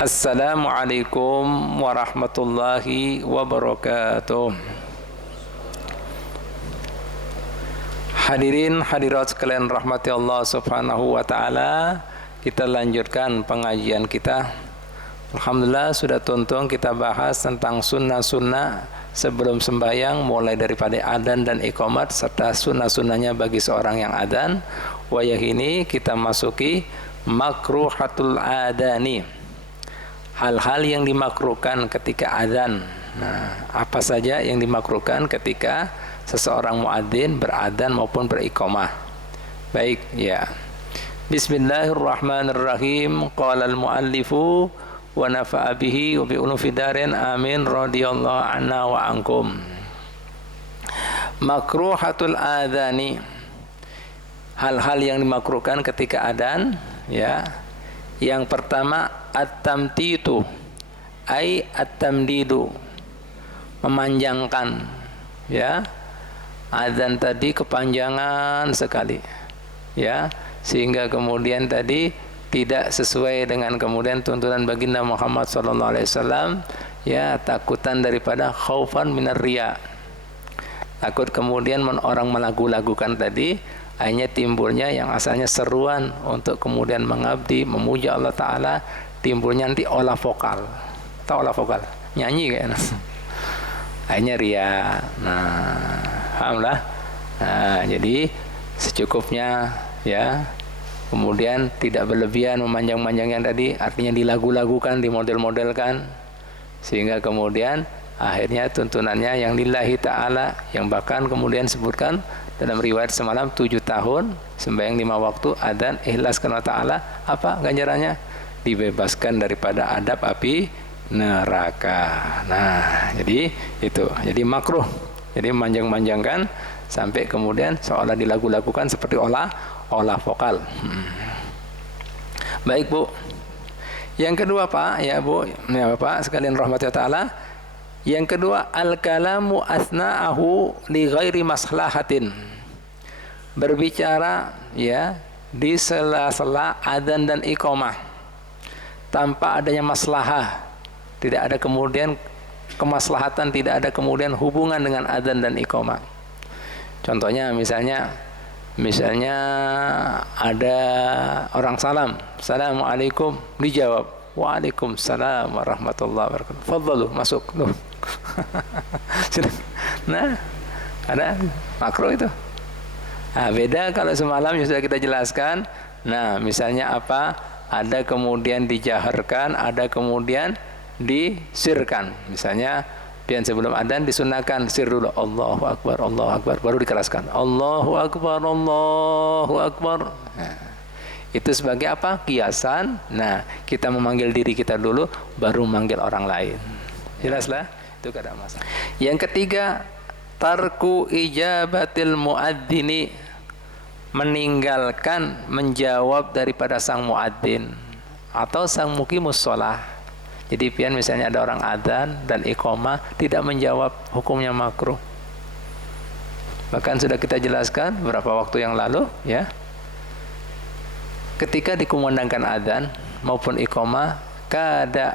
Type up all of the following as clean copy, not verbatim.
Assalamualaikum warahmatullahi wabarakatuh. Hadirin hadirat sekalian rahmati Allah subhanahu wa ta'ala, kita lanjutkan pengajian kita. Alhamdulillah sudah tuntung kita bahas tentang sunnah-sunnah sebelum sembahyang, mulai daripada adzan dan iqamat serta sunnah-sunnahnya bagi seorang yang adzan. Wayah ini kita masuki makruhatul adani, hal-hal yang dimakruhkan ketika adzan. Nah, apa saja yang dimakruhkan ketika seseorang muadzin beradzan maupun beriqamah. Baik, ya. Bismillahirrahmanirrahim. Qala al-muallifu wa nafa'a bihi wa bi ulufi darin amin radhiyallahu anna wa ankum. Makruhatul adzani, hal-hal yang dimakruhkan ketika adzan, ya. Yang pertama at-tamtitu, ai at-tamdidu, memanjangkan, ya. Adzan tadi kepanjangan sekali, ya, sehingga kemudian tadi tidak sesuai dengan kemudian tuntunan baginda Muhammad SAW, ya, takutan daripada khaufan minar riya, takut kemudian orang melagu-lagukan tadi. Hanya timbulnya yang asalnya seruan untuk kemudian mengabdi, memuja Allah Ta'ala, timbulnya nanti olah vokal. Tahu olah vokal? Nyanyi kayaknya. Akhirnya ria. Nah, pahamlah. Nah, jadi secukupnya, ya. Kemudian tidak berlebihan memanjang-manjangnya tadi, artinya dilagu-lagukan, dimodel-modelkan, sehingga kemudian akhirnya tuntunannya yang lillahi ta'ala, yang bahkan kemudian sebutkan dalam riwayat semalam 7 tahun sembahyang 5 waktu adzan ikhlas karena ta'ala, apa ganjarannya? Dibebaskan daripada adab api neraka. Nah, jadi itu. Jadi makruh. Jadi memanjang-manjangkan sampai kemudian seolah dilagu-lagukan seperti olah vokal. Baik, Bu. Yang kedua, Pak, ya Bu, ya Bapak sekalian rahmati ta'ala. Yang kedua, al-kalamu asna'ahu li ghairi maslahatin, berbicara, ya, di sela-sela adzan dan iqamah tanpa adanya maslahah, tidak ada kemudian kemaslahatan, tidak ada kemudian hubungan dengan adzan dan iqamah. Contohnya misalnya ada orang salam, assalamualaikum, dijawab waalaikumsalam warahmatullahi wabarakatuh, fadhalu, masuk. Nah, ada makruh itu. Nah, beda kalau semalam yang sudah kita jelaskan. Nah, misalnya apa? Ada kemudian dijaharkan, ada kemudian disirkan. Misalnya pian sebelum adzan disunahkan sir dulu, Allahu Akbar, baru dikeraskan, Allahu Akbar, Allahu Akbar. Nah, itu sebagai apa? Kiasan. Nah, kita memanggil diri kita dulu, baru memanggil orang lain. Jelaslah? Itu kada masalah. Yang ketiga, tarku ijabatil muadzini, meninggalkan menjawab daripada sang muadzin atau sang muqimus shalah. Jadi pian misalnya ada orang adzan dan iqamah tidak menjawab, hukumnya makruh. Bahkan sudah kita jelaskan beberapa waktu yang lalu, ya. Ketika dikumandangkan adzan maupun iqamah, tidak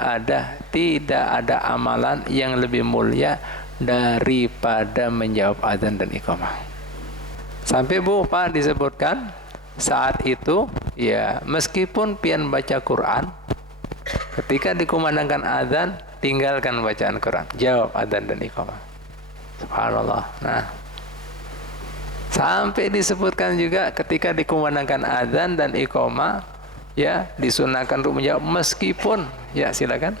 ada amalan yang lebih mulia daripada menjawab adzan dan iqamah. Sampai Bu, Pak, disebutkan saat itu, ya, meskipun pian baca Quran, ketika dikumandangkan adzan, tinggalkan bacaan Quran, jawab adzan dan iqamah. Subhanallah. Nah, sampai disebutkan juga ketika dikumandangkan adzan dan iqamah, ya, disunahkan untuk menjawab meskipun, ya, silakan.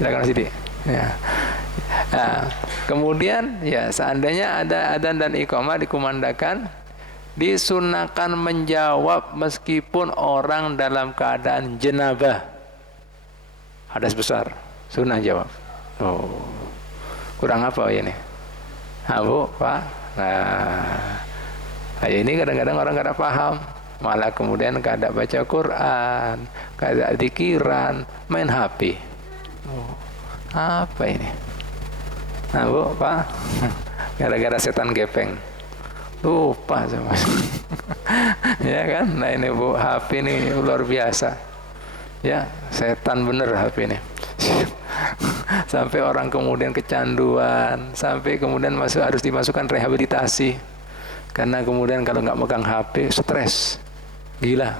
Silakan Sidi. Ya. Nah, kemudian, ya, seandainya ada adzan dan iqamah dikumandangkan, disunahkan menjawab meskipun orang dalam keadaan jenabah, hadas besar, sunnah jawab. Oh, kurang apa ya nih? Bu, Pak. Nah, ini kadang-kadang orang kada paham, malah kemudian kada baca Quran, kada zikiran, main HP. Oh, apa ini? Nah, Bu, Pak, gara-gara setan gepeng. Lupa sama. Ya kan? Nah ini Bu, HP ini luar biasa. Ya, setan bener HP ini. Sampai orang kemudian kecanduan, sampai kemudian harus dimasukkan rehabilitasi. Karena kemudian kalau nggak megang HP, stres, gila.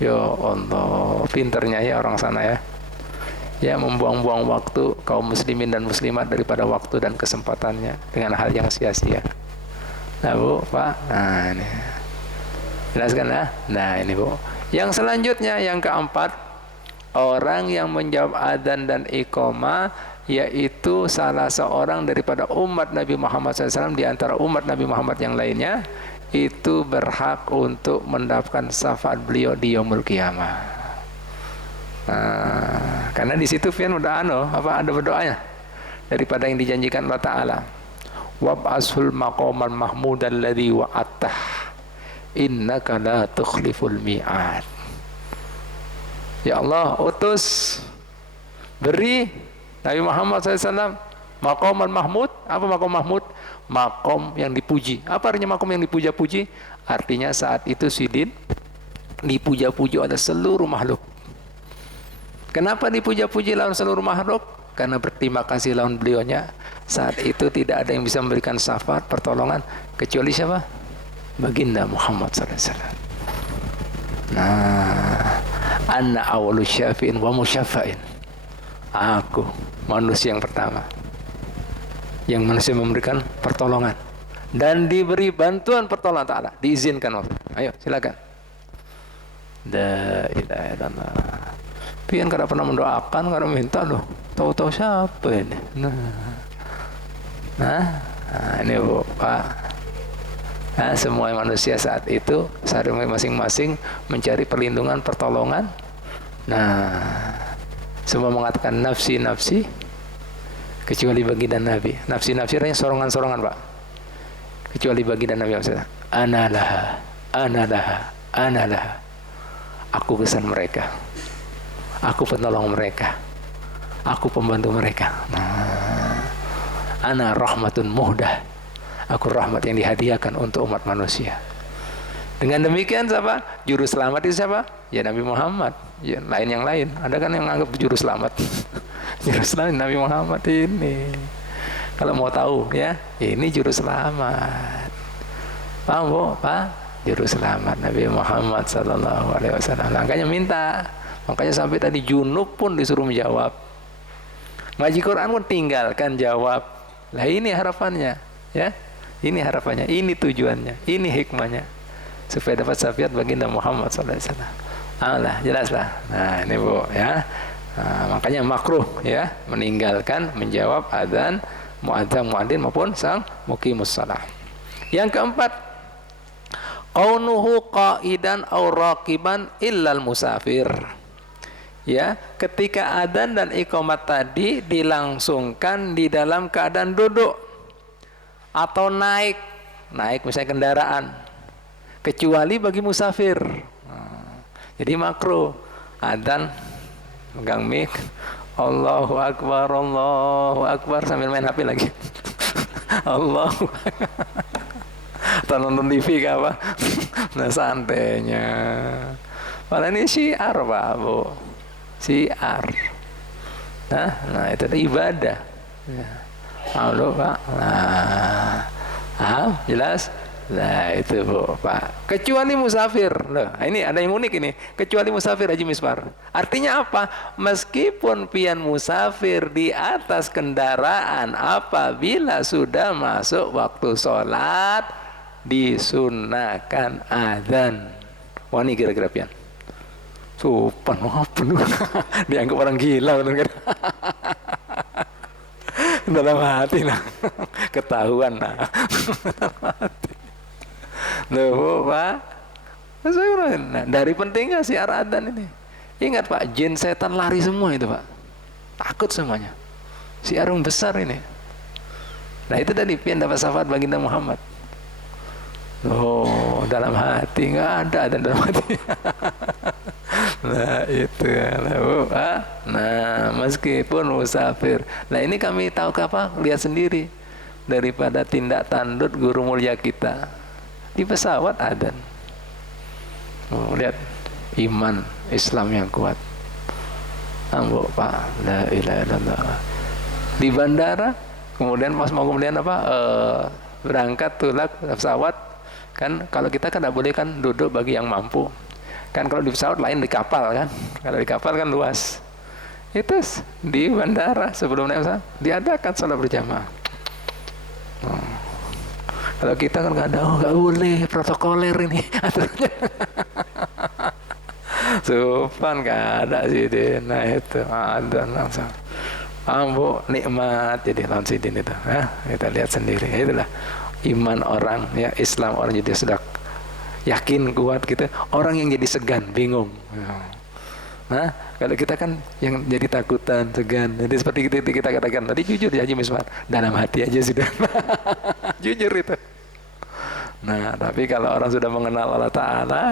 Ya Allah, pinternya ya orang sana ya. Ya, membuang-buang waktu kaum muslimin dan muslimat daripada waktu dan kesempatannya dengan hal yang sia-sia. Nah Bu, Pak, nah ini jelaskan ya. Nah ini Bu, yang selanjutnya yang keempat, orang yang menjawab adzan dan iqamah, yaitu salah seorang daripada umat Nabi Muhammad SAW di antara umat Nabi Muhammad yang lainnya, itu berhak untuk mendapatkan syafaat beliau di yaumul qiyamah. Nah, karena di situ Fian udah ada berdoanya daripada yang dijanjikan Allah Ta'ala. Wab'ashul maqaman mahmudan alladhi wa'attah innaka la tukhliful mi'ad. Ya Allah, utus, beri Nabi Muhammad SAW maqaman mahmud. Apa maqam mahmud? Maqam yang dipuji. Apa artinya maqam yang dipuja-puji? Artinya saat itu sidin dipuja-puji oleh seluruh makhluk. Kenapa dipuja-puji lawan seluruh makhluk? Karena berterima kasih lawan beliaunya. Saat itu tidak ada yang bisa memberikan syafaat, pertolongan kecuali siapa? Baginda Muhammad SAW. Nah, anna awalu syafi'in wa musyafa'in. Aku manusia yang pertama yang manusia memberikan pertolongan dan diberi bantuan pertolongan Ta'ala, diizinkan Allah. Ayo silakan. La ilaha illallah. Pian kada pernah mendoakan, kada minta loh. Tahu-tahu siapa ini? Nah, ini Bu, Pak. Nah, semua manusia saat itu, saat masing-masing mencari perlindungan, pertolongan. Nah, semua mengatakan nafsi-nafsi, kecuali baginda Nabi. Nafsi-nafsi artinya sorongan-sorongan, Pak. Kecuali baginda Nabi maksudnya. Analah, analah, analah. Aku kesan mereka. Aku penolong mereka. Aku pembantu mereka. Nah, ana rahmatun muhdah. Aku rahmat yang dihadiahkan untuk umat manusia. Dengan demikian siapa? Juru selamat itu siapa? Ya Nabi Muhammad. Ya, lain yang lain. Ada kan yang anggap juru selamat. Juru selamat Nabi Muhammad ini. Kalau mau tahu ya, ini juru selamat. Paham Bu? Pak? Juru selamat Nabi Muhammad sallallahu alaihi wasallam. Makanya minta. Makanya sampai tadi junub pun disuruh menjawab. Ngaji Quran pun tinggalkan jawab. Lah ini harapannya, ya. Ini harapannya, ini tujuannya, ini hikmahnya. Supaya dapat syafaat baginda Muhammad sallallahu alaihi wasallam. Allah, jelaslah. Nah, ini Bu, ya. Nah, makanya makruh ya meninggalkan menjawab adzan, muadzin, muadzin maupun sang muqimus shalah. Yang keempat, qaunuhu qaidan aw raqiban illal musafir. Ya, ketika adzan dan iqamat tadi dilangsungkan di dalam keadaan duduk atau naik misalnya kendaraan, kecuali bagi musafir. Jadi makruh adzan megang mic, Allahu Akbar sambil main HP lagi. Allahu atau nonton TV ke apa? Nah santainya. Padahal ini syiar Pak Bu. Syiar. Nah itu ibadah. Ya. Halo Pak. Nah, jelas? Nah itu Bu Pak. Kecuali musafir. Loh, ini ada yang unik ini. Kecuali musafir Haji Misbar. Artinya apa? Meskipun pian musafir di atas kendaraan, apabila sudah masuk waktu sholat, disunahkan adzan. Wah ini kira-kira pian. Sopan apa lu? Dianggap orang gila benar kan? Dalam hati lah. Ketahuan lah. Loh Pak, nah, dari pentingnya siar adzan ini. Ingat Pak, jin setan lari semua itu Pak. Takut semuanya. Siar yang besar ini. Nah itu tadi pian dapat syafaat baginda Muhammad. Oh, dalam hati nggak ada adzan dalam hati. Nah itu Pak. Nah meskipun musafir. Nah ini kami tahu apa? Lihat sendiri daripada tindak tanduk guru mulia kita. Di pesawat adzan. Oh, lihat iman Islam yang kuat. Ambo Pak, la ilaha illallah. Di bandara, kemudian pas mau kemudian berangkat tulak pesawat, kan kalau kita kan tidak boleh kan duduk bagi yang mampu. Kan kalau di pesawat lain, di kapal kan. Kalau di kapal kan luas. Itu di bandara sebelum naik pesawat diadakan sholat berjamaah. Kalau kita kan nggak ada, nggak boleh, protokoler ini aturannya. Supan nggak ada sih deh. Nah itu ada langsung. Ambo nikmat jadi langsung itu. Kita lihat sendiri. Itulah iman orang ya, Islam orang jadi sudah yakin kuat gitu. Orang yang jadi segan, bingung. Nah, kalau kita kan yang jadi takutan, segan. Jadi seperti kita katakan tadi, jujur ya Haji Miswar, dalam hati aja sudah. Jujur itu. Nah, tapi kalau orang sudah mengenal Allah Ta'ala,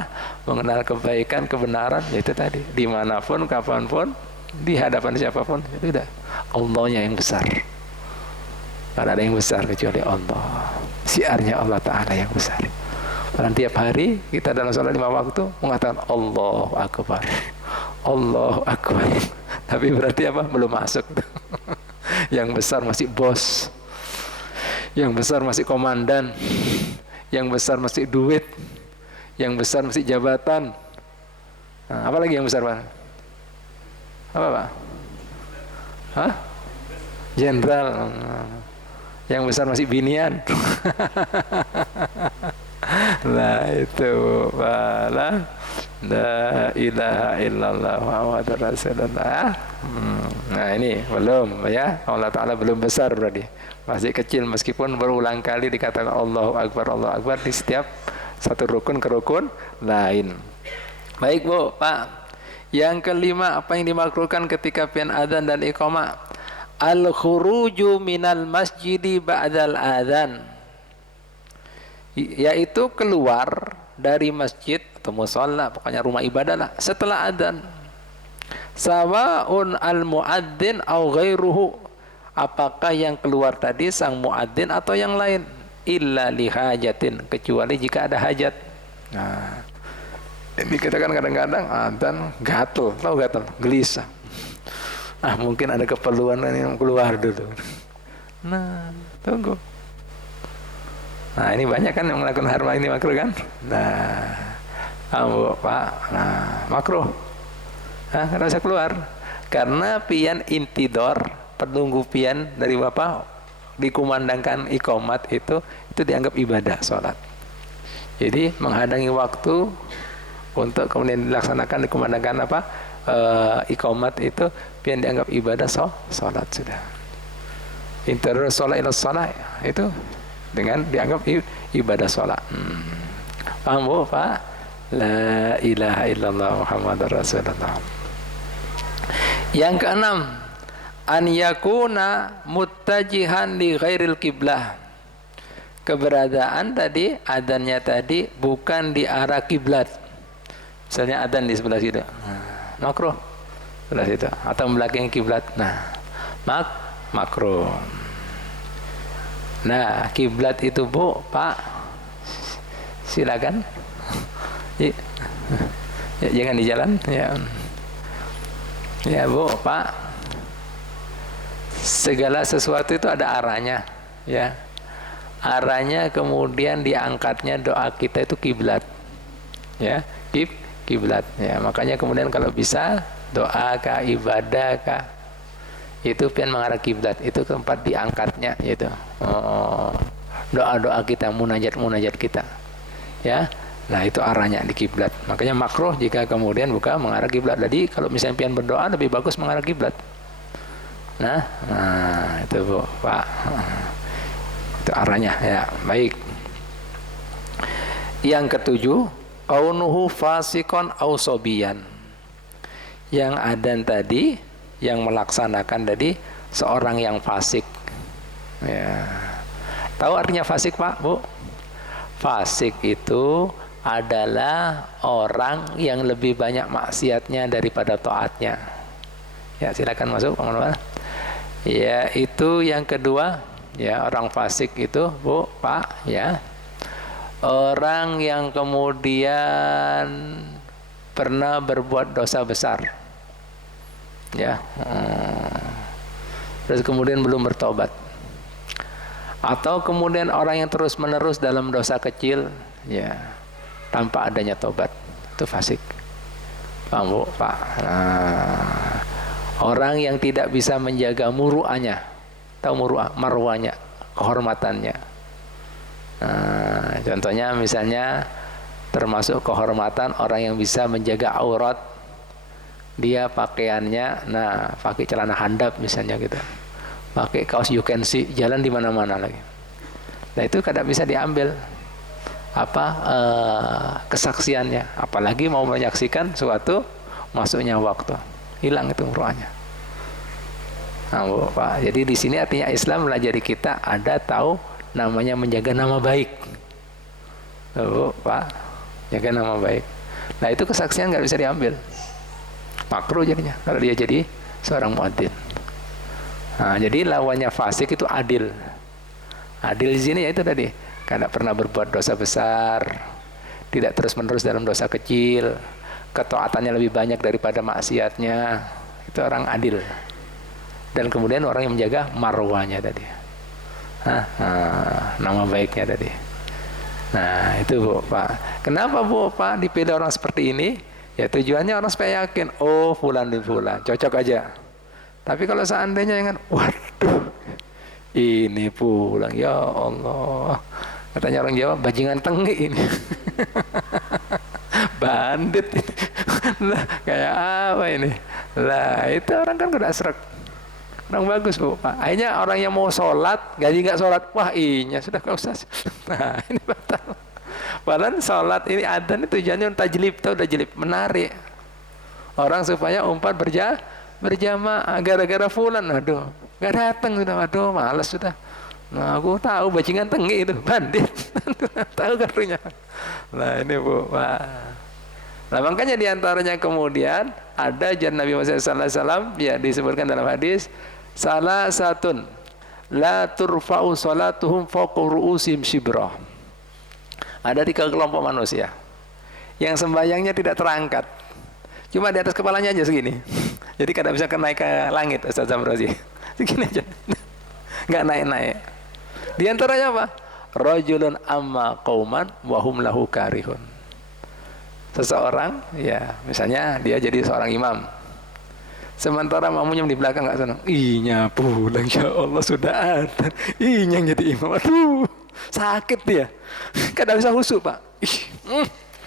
mengenal kebaikan, kebenaran, ya itu tadi, dimanapun, kapanpun, di hadapan siapapun, itu udah Allahnya yang besar. Tidak ada yang besar kecuali Allah. Siarnya Allah Ta'ala yang besar. Dan tiap hari kita dalam sholat 5 waktu mengatakan Allahu Akbar, Allahu Akbar. Tapi berarti apa? Belum masuk. Yang besar masih bos, yang besar masih komandan, yang besar masih duit, yang besar masih jabatan. Nah, apa lagi yang besar Pak? Apa Pak? Hah? Jenderal. Yang besar masih binian. Nah itu wala la ilaha illallah Muhammadur Rasulullah. Nah ini belum ya, Allah Ta'ala belum besar berarti, masih kecil meskipun berulang kali dikatakan Allahu Akbar di setiap satu rukun ke rukun lain. Baik Bu, Pak. Yang kelima, apa yang dimakruhkan ketika pian adzan dan iqamah? Al-khuruju minal masjidi ba'dal adzan, yaitu keluar dari masjid atau musholla, pokoknya rumah ibadah lah, setelah adzan. Sawaun al-muadzin au ghairuhu, apakah yang keluar tadi sang muadzin atau yang lain, illa lihajatin, kecuali jika ada hajat. Nah, ini kita kan kadang-kadang adzan gatel, tahu gatel, gelisah. Mungkin ada keperluan yang keluar dulu. Nah, tunggu. Nah, ini banyak kan yang melakukan hal ini makruh kan? Nah, Pak, makruh. Nggak usah keluar. Karena pian intidor, penunggu pian dari Bapak dikumandangkan iqamat itu dianggap ibadah sholat. Jadi menghadangi waktu untuk kemudian dilaksanakan, dikumandangkan iqamat itu pian dianggap ibadah sholat sudah. Interior sholat ila sholat itu dengan dianggap ibadah sholat. Paham Bu, Pak? La ilaha illallah Muhammadur Rasulullah. Yang keenam, an yakuna muttajihan li ghairil qiblah. Keberadaan tadi, adzannya tadi bukan di arah kiblat. Misalnya adzan di sebelah situ, makruh sebelah situ, atau membelakangi kiblat. Nah, makruh. Nah, kiblat itu Bu, Pak, silakan. Ya, jangan di jalan ya. Ya Bu, Pak, segala sesuatu itu ada arahnya ya. Arahnya kemudian diangkatnya doa kita itu kiblat ya, kiblat ya. Makanya kemudian kalau bisa doa kah, ibadah kah, itu pian mengarah kiblat, itu tempat diangkatnya itu. Doa-doa kita, munajat kita ya. Nah, itu arahnya di kiblat. Makanya makruh jika kemudian bukan mengarah kiblat. Jadi kalau misalnya pian berdoa lebih bagus mengarah kiblat. Nah, itu Bu, Pak. Itu arahnya ya. Baik. Yang ketujuh, kaunuhu fasikon au sobiyan. Yang adzan tadi, yang melaksanakan tadi seorang yang fasik. Ya. Tahu artinya fasik, Pak, Bu? Fasik itu adalah orang yang lebih banyak maksiatnya daripada taatnya. Ya, silakan masuk, teman-teman. Ya, itu yang kedua. Ya, orang fasik itu, Bu, Pak, ya. Orang yang kemudian pernah berbuat dosa besar. ya. Terus kemudian belum bertobat. Atau kemudian orang yang terus menerus dalam dosa kecil, ya, tanpa adanya tobat, itu fasik. Paham Bu, Pak? Nah, orang yang tidak bisa menjaga muru'ahnya, tahu muru'ah, marwahnya, kehormatannya. Nah, contohnya misalnya termasuk kehormatan orang yang bisa menjaga aurat, dia pakaiannya, nah, pakai celana handap misalnya gitu, pakai kaos you can see, jalan di mana-mana lagi. Nah itu kadang bisa diambil kesaksiannya, apalagi mau menyaksikan suatu masuknya waktu, hilang itu muru'ahnya. Nah, Bu, Pak, jadi di sini artinya Islam melajari kita ada tahu namanya menjaga nama baik. Bu, Pak, jaga nama baik. Nah itu kesaksian nggak bisa diambil, makruh jadinya kalau dia jadi seorang muadzin. Nah, jadi lawannya fasik itu adil. Adil di sini ya itu tadi, tidak pernah berbuat dosa besar, tidak terus-menerus dalam dosa kecil, ketaatannya lebih banyak daripada maksiatnya. Itu orang adil. Dan kemudian orang yang menjaga marwahnya tadi. Nama baiknya tadi. Nah, itu Bu, Pak. Kenapa Bu, Pak dipilih orang seperti ini? Ya tujuannya orang supaya yakin, oh fulan bin fulan, cocok aja. Tapi kalau seandainya ingat, waduh, ini pulang, ya Allah. Katanya orang Jawa, bajingan tengi ini. Bandit ini. Lah, kayak apa ini? Lah, itu orang kan udah srek. Orang bagus Bu, Pak. Akhirnya orang yang mau sholat, gaji nggak sholat, wah inya sudah nggak usah. Nah, ini batal. Padahal sholat ini adzan itu tujuannya tajlib, tahu tajlib, menarik orang supaya umpat berjamaah. Gara-gara fulan, aduh, nggak datang sudah, aduh, malas sudah. Nah, aku tahu bajingan tengi itu, bandit. Tahu karunya. Nah, ini Bu, Pak. Nah, makanya diantaranya kemudian ada jan Nabi Muhammad SAW, ya disebutkan dalam hadis, salah satun la turfa'u salatuhum fawqa ru'usim shibrah. Ada 3 kelompok manusia yang sembahyangnya tidak terangkat, cuma di atas kepalanya aja segini. Jadi kadang bisa naik ke langit, Ustaz Zamrozi. Segini aja, nggak naik-naik. Di antaranya apa? Rajulun amma qauman wa hum lahu karihun. Seseorang, ya misalnya dia jadi seorang imam, sementara makmumnya di belakang nggak senang. Inya pulang, ya Allah sudah ada. Inya jadi imam, aduh sakit dia. Kadang bisa khusyuk Pak.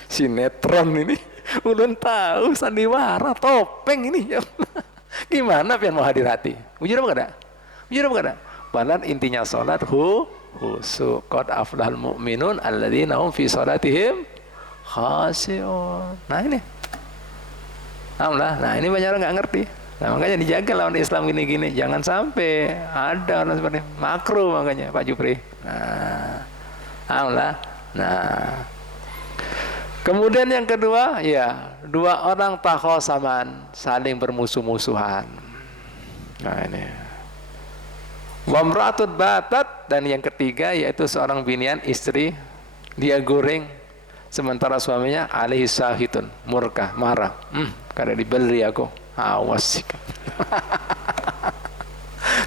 Sinetron ini, ulun tahu sandiwara, topeng ini. Ya Allah. Gimana pian mau hadir hati? Bujur apa kada? Bujur apa kada? Padahal intinya sholat khusyuk. Qad aflahal mu'minun alladzina hum fi sholatihim khashi'un. Nah ini, alhamdulillah. Nah ini banyak orang nggak ngerti. Nah makanya dijaga lawan Islam gini-gini, jangan sampai ada orang seperti makruh, makanya Pak Jupri. Nah, alhamdulillah. Nah, kemudian yang kedua, ya 2 orang takhosaman, saling bermusuh-musuhan. Nah ini, wamra'atut batat, dan yang ketiga yaitu seorang binian, istri, dia goreng. Sementara suaminya alaihi sahitun, murka, marah. Kada dibeli aku, awas.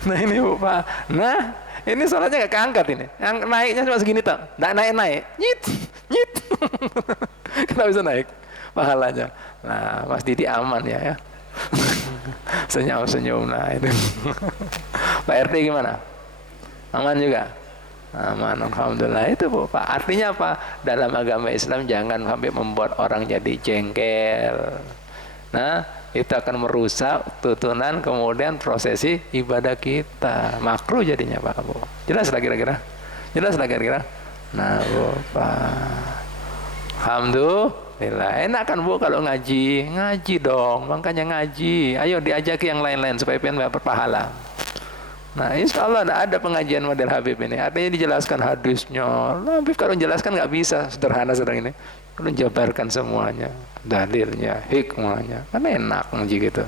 Nah ini Bu, Pak. Nah ini sholatnya gak keangkat ini. Yang naiknya cuma segini tak, nggak naik-naik. Nyit. Kenapa bisa naik pahalanya? Nah Mas Didi aman ya. Senyum-senyum. Nah itu. Pak RT gimana? Aman juga? Aman, alhamdulillah. Itu Bu, Pak. Artinya apa? Dalam agama Islam jangan sampai membuat orang jadi jengkel. Nah, itu akan merusak tuntunan kemudian prosesi ibadah kita. Makruh jadinya Pak, Bu. Jelas lah kira-kira? Jelas lah kira-kira? Nah, Bu, Pak. Alhamdulillah. Enak kan Bu kalau ngaji? Ngaji dong. Makanya ngaji. Ayo diajaki yang lain-lain supaya pian berpahala. Nah insya Allah ada pengajian model Habib ini. Artinya dijelaskan hadisnya. Nah, Habib kalau menjelaskan nggak bisa sederhana sedang ini. Perlu jabarkan semuanya, dalilnya, hikmahnya. Kan enak ngaji gitu.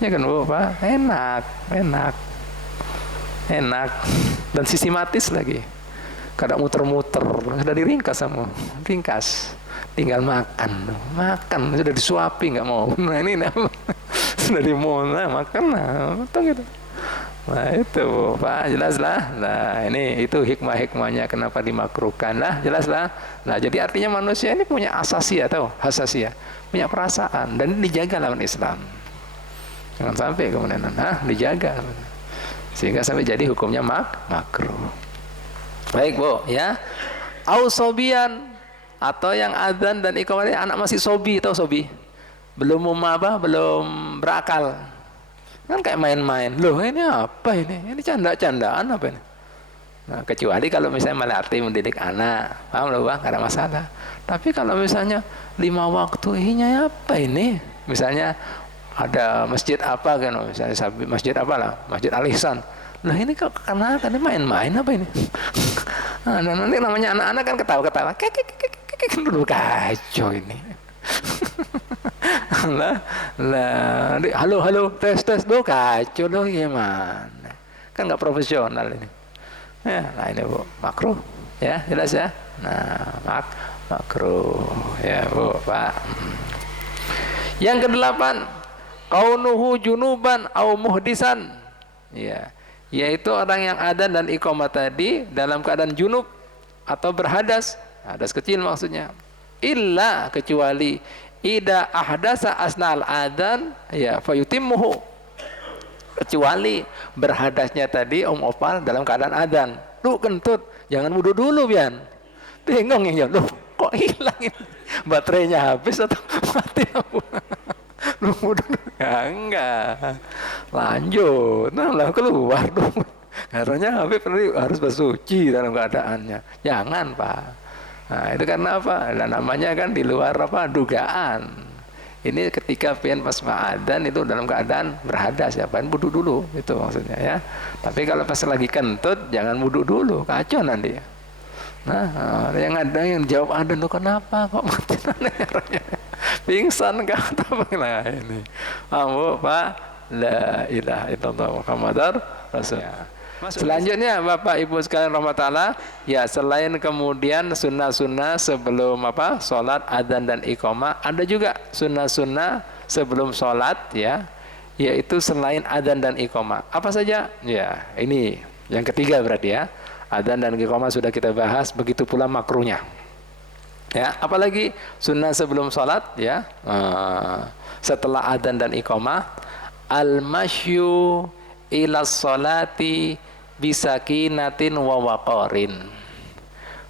Ya kan Bu, Pak? Enak. Dan sistematis lagi. Kadang muter-muter. Sudah diringkas semua. Ringkas. tinggal makan, sudah disuapi nggak mau. Nah ini sudah dimona makan, nah betul gitu. Nah itu Pak, jelas lah. Nah ini itu hikmah-hikmahnya kenapa dimakruhkan lah, jelas lah. Nah jadi artinya manusia ini punya asasiyah atau hasasiyah, punya perasaan, dan dijaga lawan Islam. Jangan sampai kemudian dijaga, sehingga sampai jadi hukumnya makruh. Baik Bu, ya. Ausobian, atau yang adzan dan iqamah anak masih sobi, tahu sobi? Belum belum berakal. Kan kayak main-main. Loh ini apa ini? Ini canda-candaan apa ini? Nah, kecuali kalau misalnya melatih mendidik anak, paham loh Bang, ada masalah. Tapi kalau misalnya 5 waktu, ini apa ini? Misalnya ada masjid apa kan, misalnya masjid apalah, Masjid Al-Ihsan. Nah ini kok kenapa ini main-main apa ini? Nah, nanti namanya anak-anak kan ketawa-ketawa, kacau ini. Halo, tes, lo kacau lo gimana? Kan nggak profesional ini. Ya, nah ini Bu, makruh, ya jelas ya. Nah, makruh, ya Bu, Pak. Yang ke-8, kaunuhu junuban au muhdisan, ya, yaitu orang yang adzan dan iqamah tadi dalam keadaan junub atau berhadas, hadas kecil maksudnya. Illa, kecuali ida ahdasa asnal adzan, ya fayutimmuhu, kecuali berhadasnya tadi Opal dalam keadaan adzan. Lu kentut, jangan wudu dulu Bian. Bingung ya, lu kok hilang ini? Baterainya habis atau mati apa? Lu wudu? Ya enggak. Lanjut. Nah, lah keluar dong. Katanya Habib harus bersuci dalam keadaannya. Jangan, Pak. Nah, itu karena apa? Dan namanya kan di luar dugaan. Ini ketika pian pas adzan itu dalam keadaan berhadas, ya pian wudu dulu, itu maksudnya ya. Tapi kalau pas lagi kentut jangan wudu dulu, kacau nanti. Nah, yang ada yang jawab adzan, tuh kenapa kok mati pingsan kah atau apa ini? Pak, la ilaha illallah Muhammadar Rasulullah. Selanjutnya Bapak Ibu sekalian rahmatullah, ya selain kemudian sunnah-sunnah sebelum sholat adzan dan iqamah, ada juga sunnah-sunnah sebelum sholat, ya, yaitu selain adzan dan iqamah. Apa saja? Ya, ini yang ketiga berarti ya. Adzan dan iqamah sudah kita bahas, begitu pula makruhnya. Ya, apalagi sunnah sebelum sholat, ya, setelah adzan dan iqamah, al-masyu ila sholati bisakinatin wa waqarin,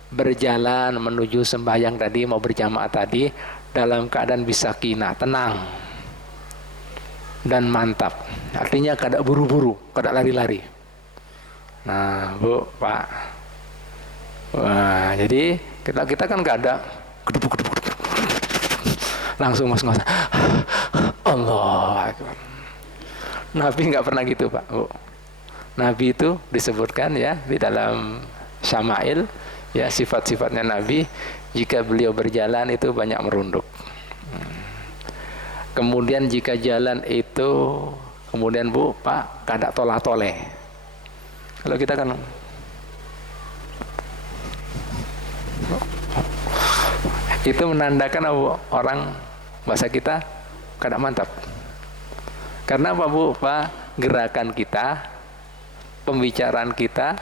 berjalan menuju sembahyang tadi, mau berjamaah tadi dalam keadaan bisakinah, tenang dan mantap. Artinya kada buru-buru, kada lari-lari. Nah Bu, Pak, wah, jadi kita kan gak ada langsung masuk Allah Akbar. Nabi nggak pernah gitu Pak, Bu. Nabi itu disebutkan ya di dalam Syama'il, ya, sifat-sifatnya Nabi, jika beliau berjalan itu banyak merunduk. Kemudian jika jalan itu, kemudian Bu, Pak, kada tolah-toleh. Kalau kita kan itu menandakan orang, bahasa kita, kada mantap. Karena apa Bu, Pak? Gerakan kita, pembicaraan kita,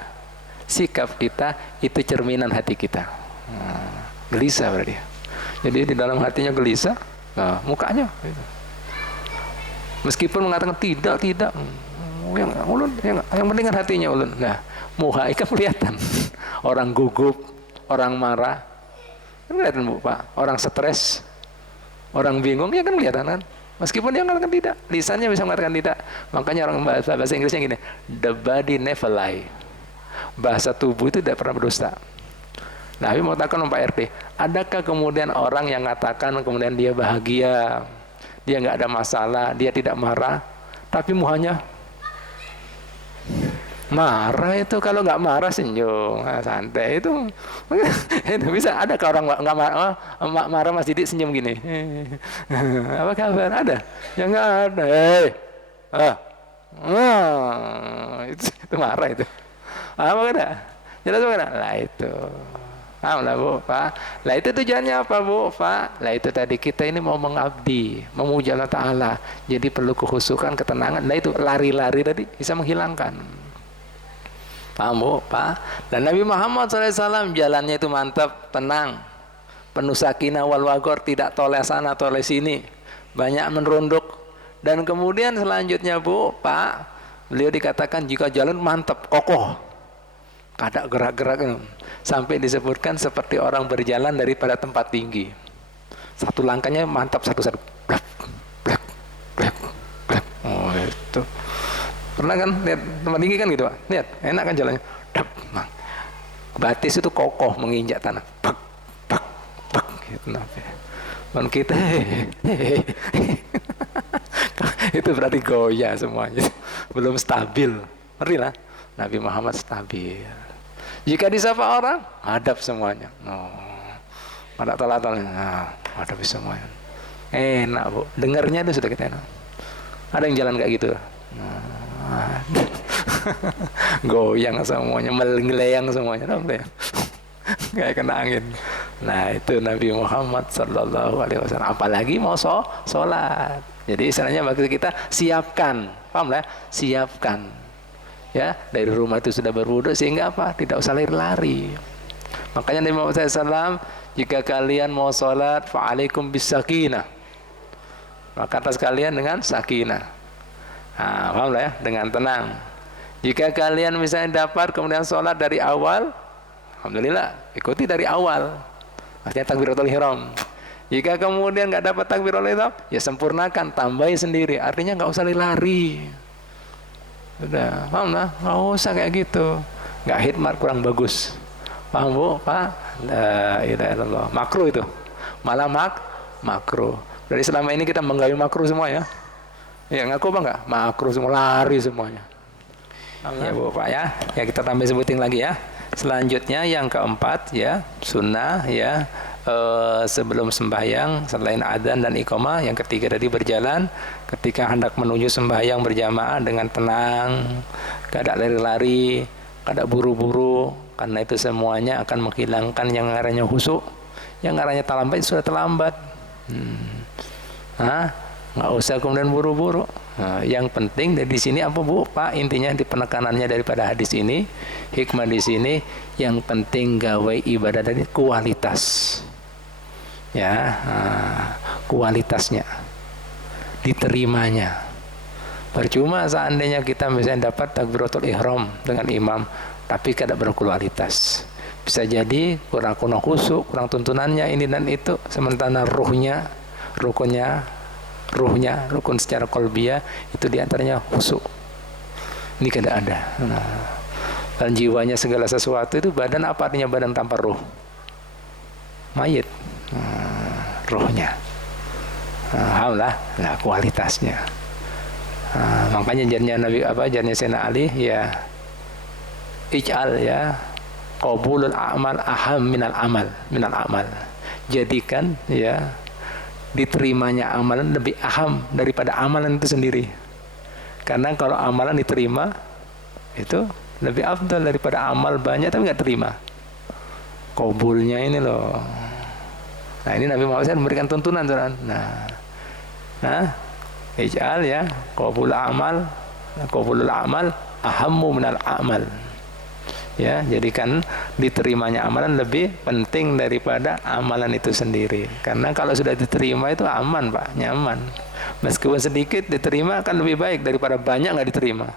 sikap kita, itu cerminan hati kita. Gelisah berarti. Jadi di dalam hatinya gelisah, nah, mukanya gitu. Meskipun mengatakan tidak, yang penting kan hatinya ulun. Nah, muka ikan kelihatan. Orang gugup, orang marah, kan kelihatan Bu, Pak. Orang stres, orang bingung, ya kan kelihatan kan. Meskipun dia mengatakan tidak, lisannya bisa mengatakan tidak. Makanya orang bahasa Inggrisnya gini, the body never lie. Bahasa tubuh itu tidak pernah berdusta. Nah, Habib mau takkan Pak RT, adakah kemudian orang yang mengatakan kemudian dia bahagia, dia nggak ada masalah, dia tidak marah, tapi muhanya marah? Itu kalau nggak marah senyum, santai, itu bisa. Ada ke orang nggak marah Mas Didik senyum gini, apa kabar? Ada? Ya nggak ada. Itu marah itu. Apa ada? Jelas apa? Lah itu. Paham lah Bu, Pak. Lah itu tujuannya apa Bu, Pak? Lah itu tadi kita ini mau mengabdi, memuji Allah Ta'ala. Jadi perlu kekhusyukan, ketenangan. Lah itu lari-lari tadi bisa menghilangkan. Paham Bu, Pak? Dan Nabi Muhammad SAW jalannya itu mantap, tenang, penuh sakinah wal waqar, tidak toleh sana toleh sini, banyak menrunduk. Dan kemudian selanjutnya Bu, Pak, beliau dikatakan jika jalan mantap, kokoh, kada gerak-gerak, sampai disebutkan seperti orang berjalan daripada tempat tinggi. Satu langkahnya mantap, satu-satu, blak, blak, blak, blak. Oh itu pernah kan lihat tempat tinggi kan gitu Pak? Lihat enak kan jalannya, dap, nah. Batis itu kokoh menginjak tanah, bak, bak, bak, gitu. Dan kita itu berarti goyah semuanya, belum stabil. Ngerti lah, Nabi Muhammad stabil. Jika disapa orang, hadap semuanya. Ada tolak-tolak, hadap semuanya. Enak Bu, dengarnya itu sudah kita enak. Ada yang jalan kayak gitu. Goyang semuanya, melayang semuanya, kayak kena angin. Nah itu Nabi Muhammad Sallallahu Alaihi Wasallam. Apalagi mau sholat. Jadi istilahnya bagi kita siapkan, paham lah? Siapkan, ya dari rumah itu sudah berwudu sehingga apa? Tidak usah lari-lari. Makanya Nabi Muhammad SAW, jika kalian mau sholat, fa'alaikum bisakinah. Maka atas kalian dengan sakinah. Nah, paham lah ya? Dengan tenang. Jika kalian misalnya dapat kemudian sholat dari awal, alhamdulillah, ikuti dari awal. Artinya takbiratul ihram. Jika kemudian nggak dapat takbiratul ihram, ya sempurnakan, tambahi sendiri. Artinya nggak usah lari. Sudah, paham lah? Nggak usah kayak gitu. Nggak hikmat, kurang bagus. Paham Bu, Pak? La ilaha illallah. Makruh itu. Malah makruh. Dari selama ini kita menggawi makruh semua ya. Ya ngaku apa enggak? Makruh semua, lari semuanya. Ya Bu, Pak ya. Ya kita tambah sebutin lagi ya. Selanjutnya yang keempat ya, sunnah ya, sebelum sembahyang selain adzan dan iqamah. Yang ketiga tadi berjalan ketika hendak menuju sembahyang berjamaah dengan tenang, tidak lari-lari, tidak buru-buru, karena itu semuanya akan menghilangkan yang namanya khusyuk. Yang namanya terlambat sudah terlambat. Nggak usah kemudian buru-buru. Nah, yang penting dari sini apa Bu, Pak? Intinya di penekanannya daripada hadis ini, hikmah di sini, yang penting gawe ibadah dari kualitas. Ya, kualitasnya, diterimanya. Percuma seandainya kita misalnya dapat takbiratul ihram dengan imam, tapi tidak berkualitas. Bisa jadi kurang khusyuk, kurang tuntunannya ini dan itu, sementara rukun secara qalbiyah itu diantaranya khusyuk. Ini kada ada. Dan jiwanya segala sesuatu itu badan, apa artinya badan tanpa ruh? Mayit. Ruhnya. Alhamdulillah, nah kualitasnya. Makanya janjinya Nabi janjinya Sayyidina Ali ya, ij'al ya qabulul a'mal aham minal amal. Jadikan ya diterimanya amalan lebih aham daripada amalan itu sendiri. Karena kalau amalan diterima itu lebih afdal daripada amal banyak tapi nggak terima. Qabulnya ini loh. Nah ini Nabi Muhammad memberikan tuntunan. Ij'al ya qabulul amal ahammu minal amal. Ya, jadikan diterimanya amalan lebih penting daripada amalan itu sendiri. Karena kalau sudah diterima itu aman Pak, nyaman. Meskipun sedikit diterima akan lebih baik daripada banyak nggak diterima.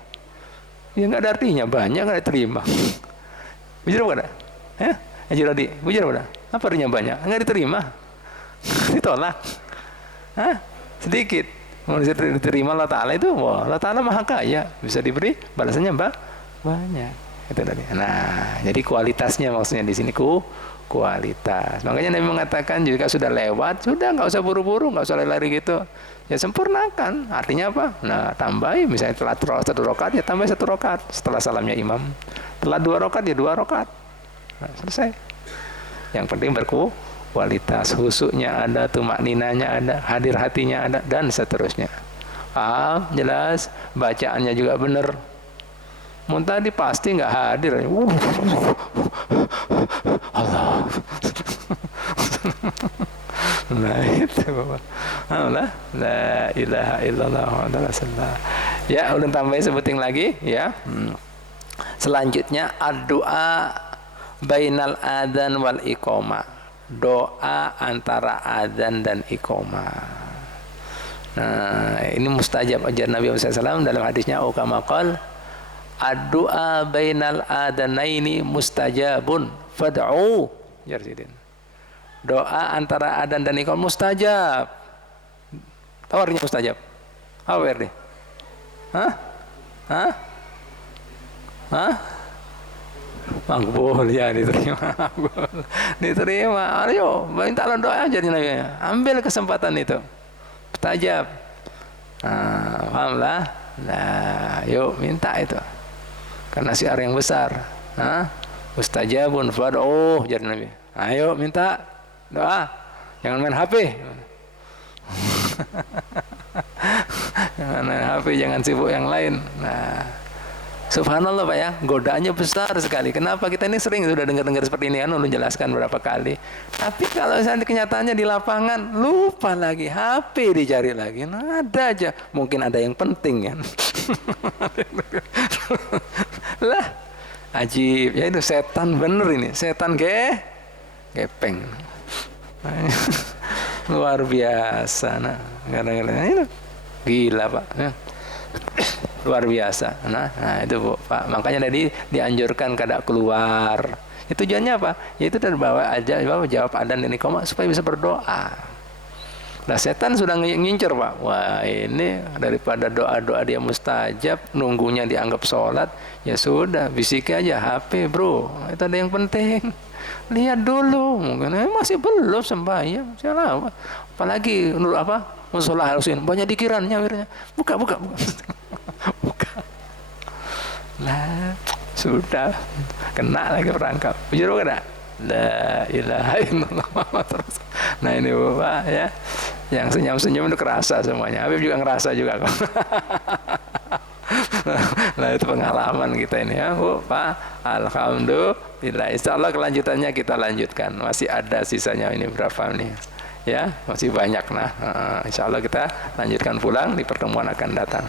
Ya nggak ada artinya banyak nggak diterima. Bujur apa? Jadi bujur apa? Apa artinya banyak? Nggak diterima, ditolak. Sedikit. Mau diterima Allah Ta'ala itu, wah Allah Ta'ala maha kaya, bisa diberi balasannya banyak. Itu tadi. Nah, jadi kualitasnya maksudnya di sini kualitas. Makanya Nabi mengatakan jika sudah lewat, sudah nggak usah buru-buru, nggak usah lari gitu. Ya sempurnakan. Artinya apa? Nah, tambahin misalnya telah 1 rakaat ya tambah 1 rakaat setelah salamnya imam. Telah 2 rakaat ya 2 rakaat. Nah, selesai. Yang penting berkualitas, khusyuknya ada, tumakninanya ada, hadir hatinya ada, dan seterusnya. Jelas, bacaannya juga benar. Mun tadi pasti nggak hadir. Allah. Nah itu Allah, la ilaha illallah Muhammadur Rasulullah. Ya, ulun tambahin sebutin lagi ya. Selanjutnya doa bainal adzan wal iqamah. Doa antara adzan dan iqamah. Nah, ini mustajab ajar Nabi Muhammad SAW dalam hadisnya kama qala ad-du'a bainal adanaini mustajabun fad'u. Doa antara adzan dan iqamah mustajab. Tahu artinya mustajab? Apa artinya? Hah? Hah? Hah? Makbul ya, diterima. Diterima. Ayo, mintalah doa aja di Nabi. Ambil kesempatan itu. Mustajab. Nah, pahamlah? Nah, yuk minta itu. Karena syiar yang besar. Hah? Mustajabun fad'u, jadi Nabi. Ayo minta doa. Jangan main HP. Jangan main HP, jangan sibuk yang lain. Nah, subhanallah Pak ya, godaannya besar sekali. Kenapa kita ini sering sudah dengar-dengar seperti ini kan, ulun jelaskan berapa kali. Tapi kalau misalnya kenyataannya di lapangan, lupa lagi, HP dicari lagi. Nah, ada aja, mungkin ada yang penting kan. Lah, ajib. Ya itu setan bener ini, setan gepeng. Luar biasa. Nah, kadang-kadang itu gila Pak. Luar biasa. Nah itu Bu, Pak. Makanya tadi dianjurkan kada keluar. Itu tujuannya apa? Yaitu dari bawa aja, bawa jawab adzan dan iqamah supaya bisa berdoa. Nah setan sudah ngincer Pak. Wah ini daripada doa-doa dia mustajab, nunggunya dianggap sholat, ya sudah bisik aja HP bro. Itu ada yang penting. Lihat dulu, mungkin masih belum sembahyang. Salah. Apalagi menurut apa? Musola harusin banyak dikiran nyawirnya. Buka. Buka. Lah, sudah kena lagi perangkap. Bujur kada? La ilaha illallah Muhammadur Rasulullah. Nah ini Bapak ya, yang senyum-senyum itu kerasa semuanya. Habib juga ngerasa juga kok. Nah itu pengalaman kita ini ya Bu, Pak. Alhamdulillah. Insyaallah kelanjutannya kita lanjutkan. Masih ada sisanya ini berapa nih? Ya, masih banyak. Nah, insyaallah kita lanjutkan pulang di pertemuan akan datang.